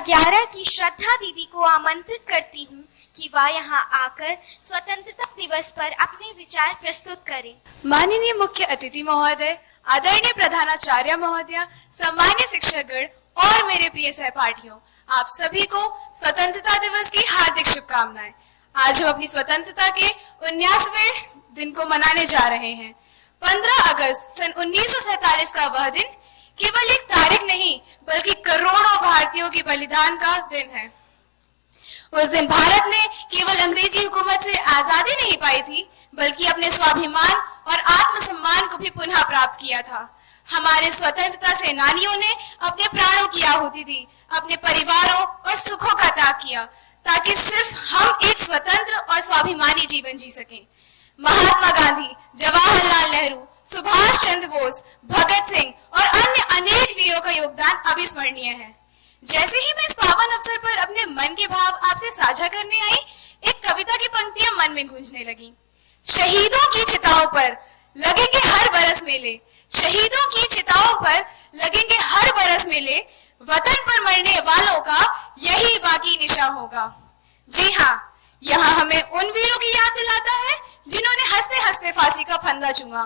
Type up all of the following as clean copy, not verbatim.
11 की श्रद्धा दीदी को आमंत्रित करती हूँ कि वह यहाँ आकर स्वतंत्रता दिवस पर अपने विचार प्रस्तुत करें। माननीय मुख्य अतिथि महोदय, आदरणीय प्रधानाचार्य महोदय, सम्मान्य शिक्षकगण और मेरे प्रिय सहपाठियों, आप सभी को स्वतंत्रता दिवस की हार्दिक शुभकामनाएं। आज हम अपनी स्वतंत्रता के 49वें दिन को मनाने जा रहे हैं। 15 अगस्त सन 1947 का वह दिन केवल एक तारीख नहीं बल्कि करोड़ों भारतीयों के बलिदान का दिन है। उस दिन भारत ने केवल अंग्रेजी हुकूमत से आजादी नहीं पाई थी बल्कि अपने स्वाभिमान और आत्मसम्मान को भी पुनः प्राप्त किया था। हमारे स्वतंत्रता सेनानियों ने अपने प्राणों की आहुति दी, अपने परिवारों और सुखों का त्याग किया ताकि सिर्फ हम एक स्वतंत्र और स्वाभिमानी जीवन जी सकें। महात्मा गांधी, जवाहरलाल नेहरू, सुभाष चंद्र बोस, भगत सिंह और अन्य अनेक वीरों का योगदान अविस्मरणीय है। जैसे ही मैं इस पावन अवसर पर अपने मन के भाव आपसे साझा करने आई, एक कविता की पंक्तियां मन में गूंजने लगी। शहीदों की चिताओं पर लगेंगे हर बरस मेले, शहीदों की चिताओं पर लगेंगे हर बरस मेले, वतन पर मरने वालों का यही बाकी निशा होगा। जी हाँ, यहाँ हमें उन वीरों की याद दिलाता है जिन्होंने हंसते हंसते फांसी का फंदा चूमा,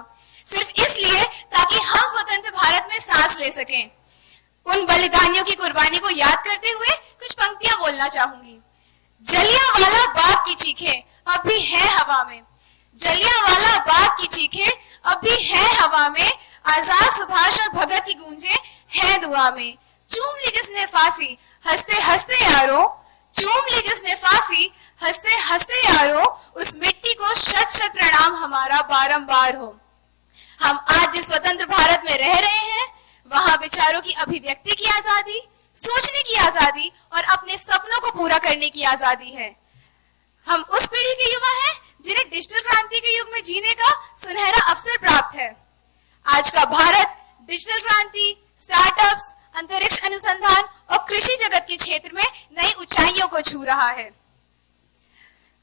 सिर्फ इसलिए ताकि हम स्वतंत्र भारत में सांस ले सकें। उन बलिदानियों की कुर्बानी को याद करते हुए कुछ पंक्तियां बोलना चाहूंगी। जलियांवाला बाग की चीखें अब भी है हवा में, जलियांवाला बाग की चीखें अब भी है हवा में, आजाद सुभाष और भगत की गूंजें हैं दुआ में। चूम ली जिसने फांसी हंसते हंसते यारो, चूम ली जिसने फांसी हंसते हंसते यारो, उस मिट्टी को शत शत प्रणाम हमारा बारंबार हो। हम आज जिस स्वतंत्र भारत में रह रहे हैं वहां विचारों की अभिव्यक्ति की आजादी, सोचने की आजादी और अपने सपनों को पूरा करने की आजादी है। हम उस पीढ़ी के युवा हैं जिन्हें डिजिटल क्रांति के युग में जीने का सुनहरा अवसर प्राप्त है। आज का भारत डिजिटल क्रांति, स्टार्टअप्स, अंतरिक्ष अनुसंधान और कृषि जगत के क्षेत्र में नई ऊंचाइयों को छू रहा है।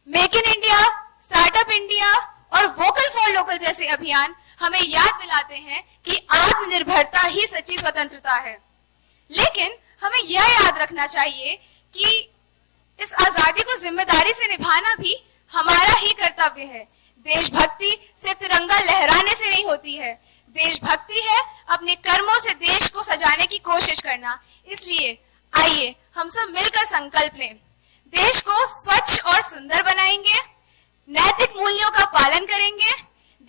Make in India, startup India और वोकल फॉर लोकल जैसे अभियान हमें याद दिलाते हैं कि आत्मनिर्भरता ही सच्ची स्वतंत्रता है। लेकिन हमें यह याद रखना चाहिए कि इस आजादी को जिम्मेदारी से निभाना भी हमारा ही कर्तव्य है। देशभक्ति सिर्फ तिरंगा लहराने से नहीं होती है, देशभक्ति है अपने कर्मों से देश को सजाने की कोशिश करना। इसलिए आइए हम सब मिलकर संकल्प लें, देश को स्वच्छ और सुंदर बनाएंगे, नैतिक मूल्यों का पालन करेंगे,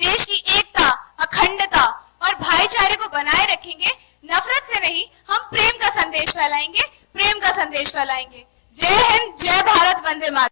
देश की एकता, अखंडता और भाईचारे को बनाए रखेंगे। नफरत से नहीं, हम प्रेम का संदेश फैलाएंगे, प्रेम का संदेश फैलाएंगे। जय हिंद, जय भारत, वंदे मातरम।